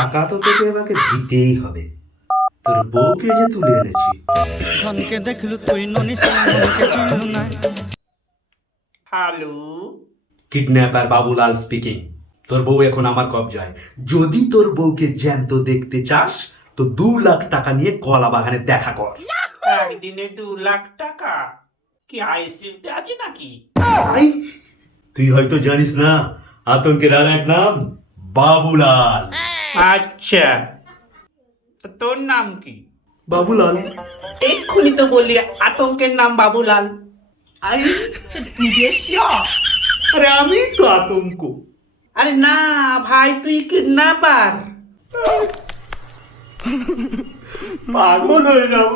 টাকা তো তোকে আমাকে দিতেই হবে, তোর বউকে যে তুলে এনেছি। ধনকে দেখলু তুই ননি মনকে চিনলু না। Hello, kidnapper Babulal speaking. তোর বউ এখন আমার কবজায়। যদি তোর বউকে জ্যান্ত দেখতে চাস তো 2 লাখ টাকা নিয়ে কলা বাগানে দেখা কর। একদিনে 2 লাখ টাকা? কি আইসিইউতে আছে নাকি? আই, তুই হয়তো জানিস না, আতঙ্কের আর এক নাম বাবুলাল। আচ্ছা, তা তোর নাম কি? বাবুলাল। এক্ষুনি তো বললি আতঙ্কের নাম বাবুলাল। আই, তুই বেশি আরে আমি তো আতঙ্ক। আরে না ভাই, তুই কিডন্যাপার। পাগল হয়ে যাব,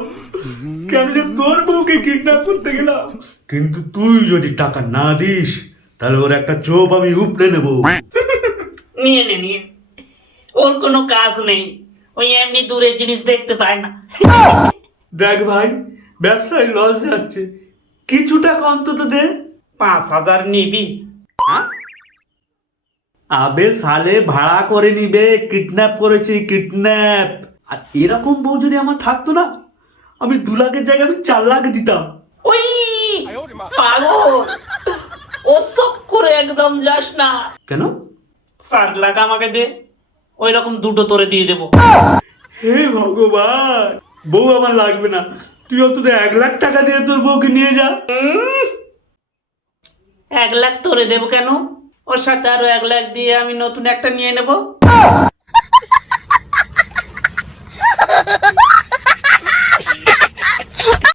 কেন যে তোর বউকে কিডন্যাপ করতে গেলাম। কিন্তু তুই যদি টাকা না দিস তাহলে ওর একটা চোপ আমি উপড়ে নেব। নিয়ে নে নিয়ে নে। ওর কোনো কাজ নেই, ওই এমনি দূরের জিনিস দেখতে পায় না। দেখ ভাই, ব্যবসায় লস যাচ্ছে, কিছু টাকা অন্তত দে। 5,000 নিবি? হ্যাঁ? আবে সালে ভাড়া করে নিবে, কিডন্যাপ করেছি, কিডন্যাপ। আর এরকম বউ যদি আমার থাকতো না, আমি 2 লাখের জায়গায় আমি 4 লাখ দিতাম। ওই পাগল, ওসব করে একদম যাস না। কেন? 7 লাখ আমাকে দে, ওই রকম দুটো তোরে দিয়ে দেবো। হে ভগবান, বউ আমার লাগবে না, তুই অন্তত 1 লাখ টাকা দিয়ে তোর বউকে নিয়ে যা। 1 লাখ তোরে দেবো কেন? ওর সাথে আরো 1 লাখ দিয়ে আমি নতুন একটা নিয়ে নেবো।